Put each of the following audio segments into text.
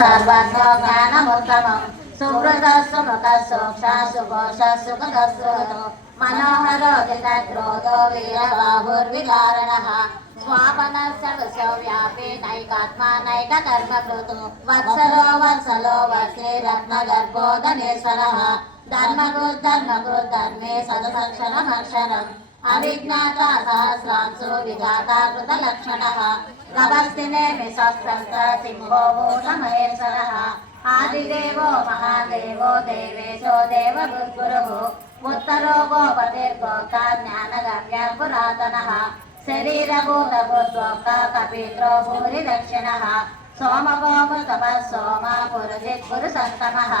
सर्वज्ञो ज्ञानमुत्तमं सुहृदस्तु मुखस्सोक्षा सुघोषस्सुखदस्सुहृतो मनोहरो जितक्रोधो वीरबाहुर्विदारणः स्वापनस्य व्यापी नैकात्मा नैककर्मकृतो वत्सरो वत्सलो वत्से रत्नगर्भो धनेश्वरः धर्मकृद्धर्मे सदसक्षरमक्षरम् अविज्ञाता सहस्रांशो विधाता कृतलक्षणः गभस्तिनेमि सहस्रंत्र सिंहो भूतमहेश्वरः आदिदेवो महादेवो देवेशो देवगुरुः उत्तरो गोपतिर्गोप्ता ज्ञानगम्य पुरातनः शरीरभूतभूत्वोक्ता कपीन्द्रो भूरिदक्षिणः सोमगोमृतपः सोम पुरुजित् पुरुषोत्तमः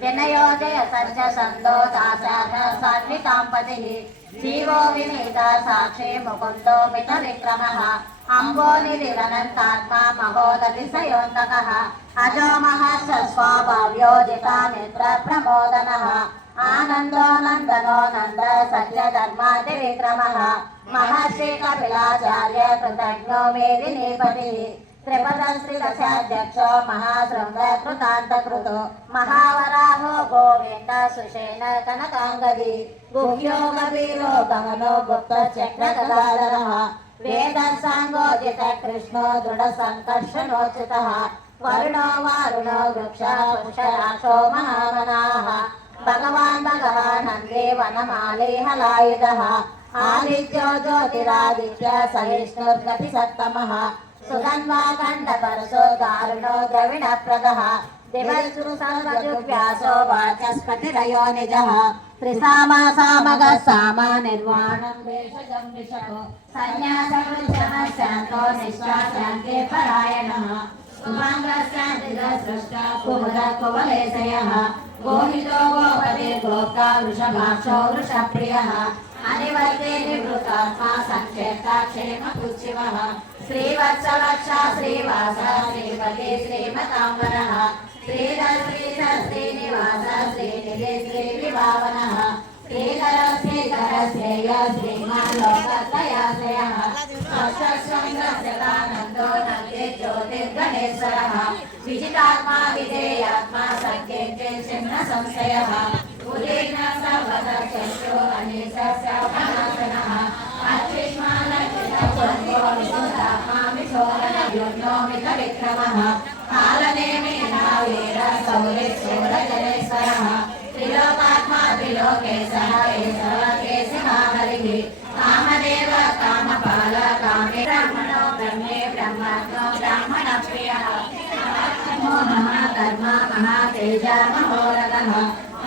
विनयो जय सञ्च सन्दो दासाः सात्विकाम्पतिः जीवो विनीता साक्षी मुकुन्दो मितविक्रमः अम्बोनिधिरनन्तात्मा महोदधिसयोन्तकः अजो महर्षस्वाभाव्यो जितामित्रप्रमोदनः आनन्दो नन्दनो नन्द सत्यधर्मादिविक्रमः महर्षि कपिलाचार्य कृतज्ञो मेदिनीपतिः त्रिपदश्रीदशाध्यक्षो महाशृङ्गकृतान्तकृतो महावराहो गोविन्द सुषेण कनकाङ्गदी गुह्यो कबीरो गमनो गुप्तचक्रगदाधरः वेदसाङ्गोजित कृष्णो दृढसङ्कर्षणोचितः वरुणो वारुणो वृक्षराक्षो महामनाः भगवान् नन्दे वनमाली हलायुधः आदित्यो ज्योतिरादित्य सहिष्णुर्गतिसत्तमः सुगन्वा खण्डपरशो दारुणो द्रविणप्रदः दिवसु सर्वजुव्यासो वाचस्पतिरयो निजः त्रिसामा सामगः सामा निर्वाणं भेषजं विशको संन्यासकृत्यः शान्तो निश्वासान्ते परायणः सुभाङ्गस्यान्तिदसृष्टा कुमुदकुवलेशयः गोहितो गोपतिर्गोप्ता वृषभाक्षो वृषप्रियः अनिवर्ते निवृतात्मा संक्षेप्ता क्षेमकुच्छिवः श्रीवत्सवक्षा श्रीवास श्रीपति श्रीमताम्बरः श्रीधर श्रीनिवास श्रीनिधि श्रीविभावनः श्रीधर श्रेय श्रीमान् लोकत्रयाश्रयः अष्टशृङ्गस्यतानन्दो नन्दे ज्योतिर्गणेश्वरः विजितात्मा विधेयात्मा सङ्केते चिह्न संशयः उदीर्ण सर्वदक्षो अनिशस्य प्रणाशनः विक्रमः कालनेमिना वीर सौरिशूरजनेश्वरः त्रिलोकात्मा त्रिलोकेशः एषः केशहाहरिः कामदेव कामपाल कामे ब्रह्मणो ब्रह्मे ब्रह्मज्ञो ब्राह्मणप्रियः महाकर्म महातेज महोरगः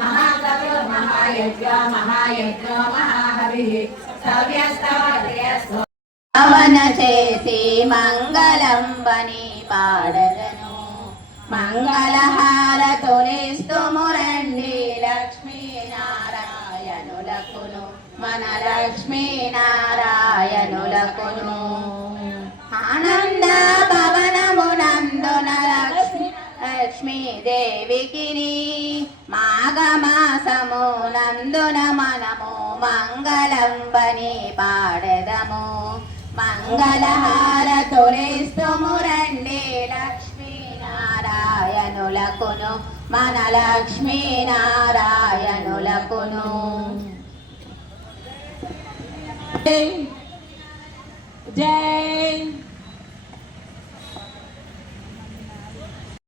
महाकविर् महायज्ञो महायज्ञो महाहरिः सव्यस्तवत्यस्तो పవన చేసి మంగళంబని పాడదను మంగళహారతులిస్తు మురండి లక్ష్మీనారాయణులకును మన లక్ష్మీనారాయణులకును ఆనంద భవనమునందున లక్ష్మీదేవికిని మాఘమాసమునందున మనము మంగళంబని పాడదము మంగళహారతులిస్తు మురండి లక్ష్మీనారాయణులకును మన లక్ష్మీనారాయణులకును జై